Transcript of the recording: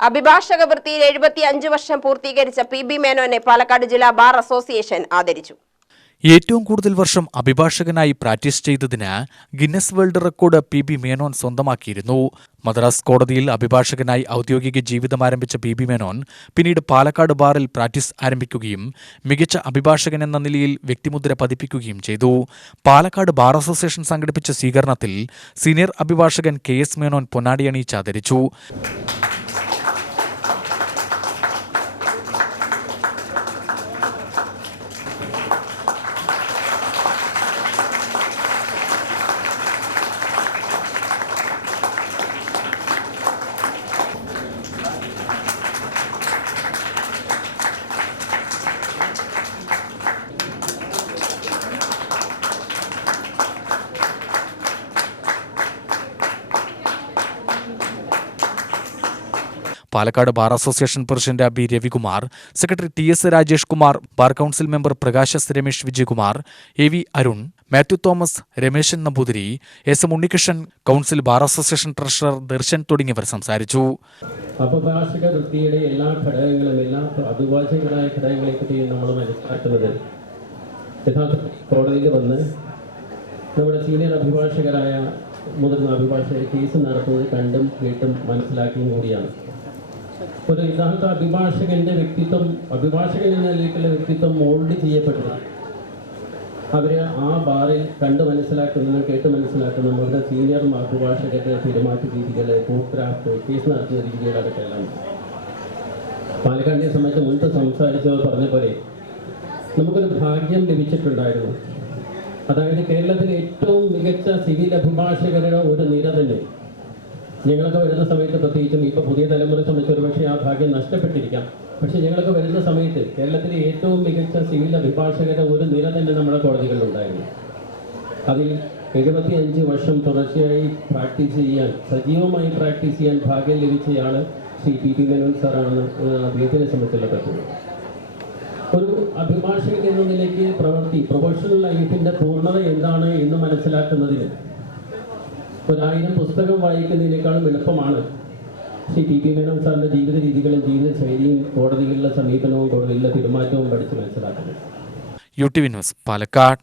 അഭിഭാഷക വൃത്തിയിൽ എഴുപത്തി അഞ്ച് വർഷം പൂർത്തീകരിച്ച പി ബി മേനോനെ പാലക്കാട് ജില്ലാ ബാർ അസോസിയേഷൻ ആദരിച്ചു. ഏറ്റവും കൂടുതൽ വർഷം അഭിഭാഷകനായി പ്രാക്ടീസ് ചെയ്തതിന് Guinness world record P B Menon സ്വന്തമാക്കിയിരുന്നു. മദ്രാസ് കോടതിയിൽ അഭിഭാഷകനായി ഔദ്യോഗിക ജീവിതം ആരംഭിച്ച പി ബി മേനോൻ പിന്നീട് പാലക്കാട് ബാറിൽ പ്രാക്ടീസ് ആരംഭിക്കുകയും മികച്ച അഭിഭാഷകൻ എന്ന നിലയിൽ വ്യക്തിമുദ്ര പതിപ്പിക്കുകയും ചെയ്തു. പാലക്കാട് ബാർ അസോസിയേഷൻ സംഘടിപ്പിച്ച സ്വീകരണത്തിൽ സീനിയർ അഭിഭാഷകൻ കെ എസ് മേനോൻ പൊന്നാടിയണീച്ച് അണിയിച്ച് Palakkad bar association president B Ravikumar secretary T S Rajesh Kumar bar council member Prakash Ramesh Vijayakumar A V Arun Mathew Thomas Rameshan Namboothiri S M Unnikrishnan council bar association treasurer Darshan തുടങ്ങിയവർ സംസാരിച്ചു. അപഭാഷക വൃത്തിയുടെ എല്ലാ ഘടകങ്ങളും എല്ലാ അഭിഭാഷകരായ ഘടകങ്ങളെ പറ്റിയും നമ്മൾ മനസ്സിലാക്കുന്നത്. യഥാർത്ഥ കോടതിയിൽ വന്ന് നമ്മുടെ സീനിയർ അഭിഭാഷകരായ മുതിർന്ന അഭിഭാഷകർ കേസ് നടത്തുന്നത് കണ്ടും കേട്ടും മനസ്സിലാക്കിയും കൂടിയാണ്. ഒരു യഥാർത്ഥ അഭിഭാഷകന്റെ വ്യക്തിത്വം അഭിഭാഷകൻ എന്ന നിലയ്ക്കുള്ള വ്യക്തിത്വം മോൾഡ് ചെയ്യപ്പെട്ടത്. അവർ ആ ബാറിൽ കണ്ട് മനസ്സിലാക്കുന്നതും കേട്ട് മനസ്സിലാക്കുന്ന അവരുടെ സീനിയർ അഭിഭാഷകരുടെ പെരുമാറ്റ രീതികൾ കോർട്ട് കേസ് നടത്തുന്ന രീതികൾ അതൊക്കെ എല്ലാം. പാലക്കാടിനെ സംബന്ധിച്ച് മുൻപ് സംസാരിച്ചവർ പറഞ്ഞ പോലെ നമുക്കൊരു ഭാഗ്യം ലഭിച്ചിട്ടുണ്ടായിരുന്നു. അതായത് കേരളത്തിലെ ഏറ്റവും മികച്ച സിവിൽ അഭിഭാഷകരുടെ ഒരു നിര തന്നെ. ഞങ്ങളൊക്കെ വരുന്ന സമയത്ത് പ്രത്യേകിച്ചും ഇപ്പോൾ പുതിയ തലമുറയെ സംബന്ധിച്ച് ഒരുപക്ഷെ ആ ഭാഗ്യം നഷ്ടപ്പെട്ടിരിക്കാം. പക്ഷെ ഞങ്ങളൊക്കെ വരുന്ന സമയത്ത് കേരളത്തിലെ ഏറ്റവും മികച്ച സിവിൽ അഭിഭാഷകരുടെ ഒരു നില തന്നെ നമ്മുടെ കോടതികളിലുണ്ടായിരുന്നു അതിൽ എഴുപത്തി അഞ്ച് വർഷം തുടർച്ചയായി പ്രാക്ടീസ് ചെയ്യാൻ സജീവമായി പ്രാക്ടീസ് ചെയ്യാൻ ഭാഗ്യം ലഭിച്ചയാൾ ശ്രീ പി പി മേനോൻ സാറാണ് അദ്ദേഹത്തിനെ സംബന്ധിച്ചുള്ള ഒരു അഭിഭാഷകൻ എന്ന നിലയ്ക്ക് പ്രവൃത്തി പ്രൊഫഷണൽ ലൈഫിന്റെ പൂർണത എന്താണ് എന്ന് മനസ്സിലാക്കുന്നതിന് ഒരായിരം പുസ്തകം വായിക്കുന്നതിനേക്കാളും എളുപ്പമാണ് ശ്രീ ടി പി മേനോൻ സാറിന്റെ ജീവിത രീതികളും ജീവിത ശൈലിയും കോടതികളിലെ സമീപനവും കോടതിയിലെ പെരുമാറ്റവും പഠിച്ച് മനസ്സിലാക്കുന്നത് U T V news Palakkad.